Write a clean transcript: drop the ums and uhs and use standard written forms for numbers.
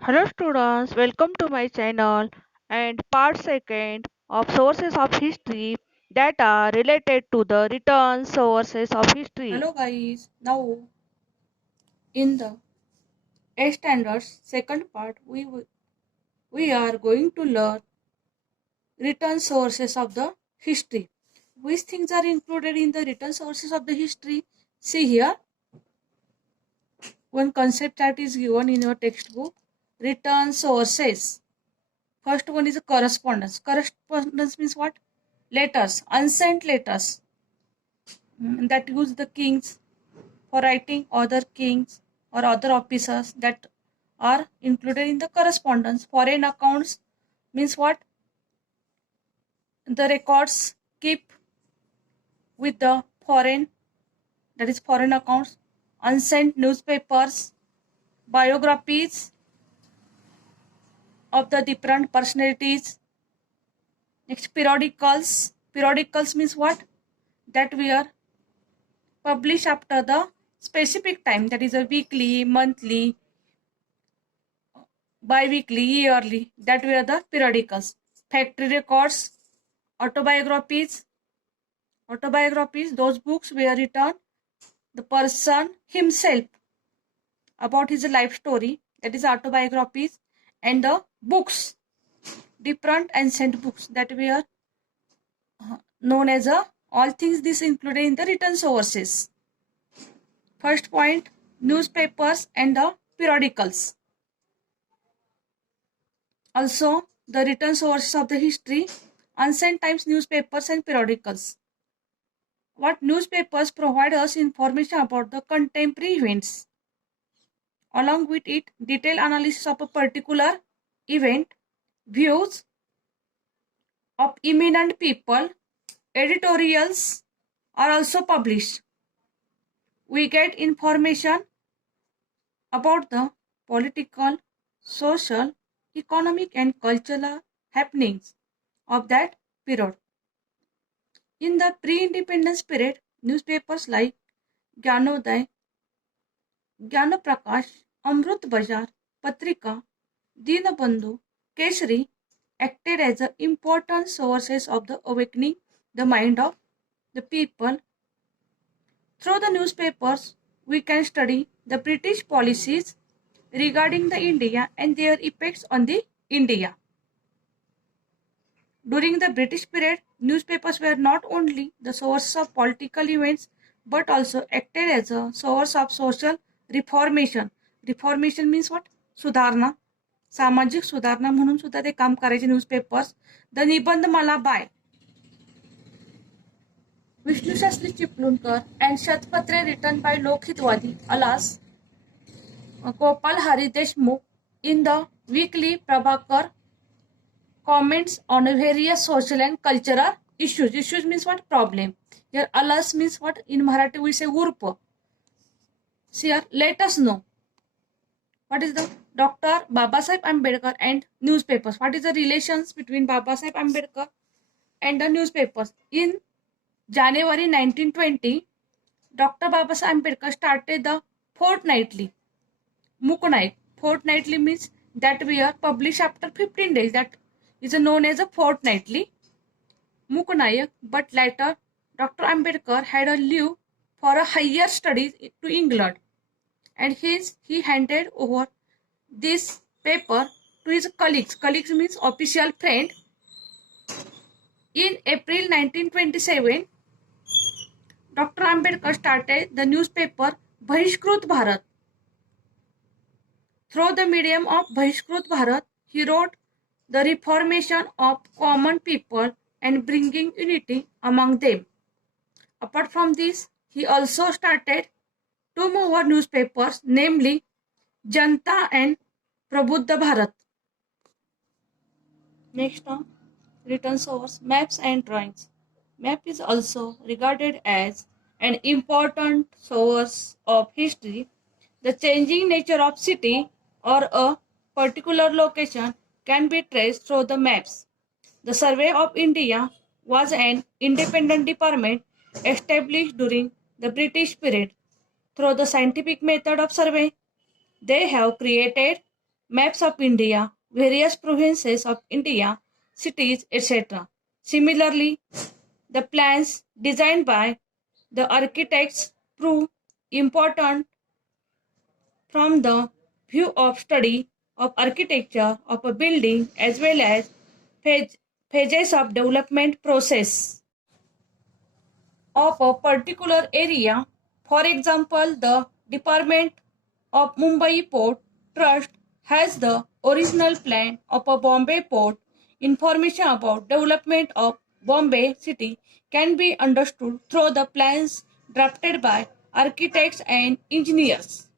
Hello students, welcome to my channel and part second of sources of history that are related to the written sources of history. Hello guys, now in the A standards second part we are going to learn written sources of the history. Which things are included in the written sources of the history? See here, one concept that is given in your textbook. Written sources. First one is a correspondence. Correspondence means what? Letters, unsent letters that use the kings for writing other kings or other officers that are included in the correspondence. Foreign accounts means what? The records keep with the foreign, that is foreign accounts. Unsent newspapers, biographies of the different personalities. Next, periodicals. Periodicals means what? That we are published after the specific time, that is a weekly, monthly, bi-weekly, yearly, that were the periodicals. Factory records, autobiographies. Autobiographies, those books were written the person himself about his life story, that is autobiographies. And the books, different ancient books that were known as all things this included in the written sources. First point, newspapers and the periodicals. Also, the written sources of the history, ancient times newspapers and periodicals. What newspapers provide us information about the contemporary events. Along with it, detailed analysis of a particular event, views of eminent people, editorials are also published. We get information about the political, social, economic and cultural happenings of that period. In the pre-independence period, newspapers like Gyanoday, Gyanaprakash, Amrut Bazar, Patrika, Dinabandhu, Keshri acted as important sources of the awakening the mind of the people. Through the newspapers, we can study the British policies regarding the India and their effects on the India. During the British period, newspapers were not only the source of political events but also acted as a source of social reformation. Reformation means what? सुधारणा. सामाजिक सुधारणा म्हणून सुद्धा ते काम करायचे newspapers. The Nibandhmala by Vishnushastri Chiplunkar and Shatpatre written by Lokhitwadi alias Gopal Hari Deshmukh in the weekly Prabhakar comments on various social and cultural issues. Issues means what? Problem. Here alas means what? In Marathi we say urp. See here, let us know what is the Dr. Babasaheb Ambedkar and newspapers. What is the relations between Babasaheb Ambedkar and the newspapers? In January 1920, Dr. Babasaheb Ambedkar started the fortnightly Muknaik. Fortnightly means that we are published after 15 days. That is known as a fortnightly Muknayak, but later Dr. Ambedkar had a leave for a higher studies to England, and hence he handed over this paper to his colleagues. Colleagues means official friend. In April 1927, Dr. Ambedkar started the newspaper Bahishkrut Bharat. Through the medium of Bahishkrut Bharat, he wrote the reformation of common people and bringing unity among them. Apart from this, he also started two more newspapers, namely Janta and Prabuddha Bharat. Next on written source, maps and drawings. Map is also regarded as an important source of history. The changing nature of city or a particular location can be traced through the maps. The Survey of India was an independent department established during the British period. Through the scientific method of survey, they have created maps of India, various provinces of India, cities, etc. Similarly, the plans designed by the architects prove important from the view of study of architecture of a building as well as phase- phases of development process of a particular area. For example, the Department of Mumbai Port Trust has the original plan of a Bombay port. Information about development of Bombay city can be understood through the plans drafted by architects and engineers.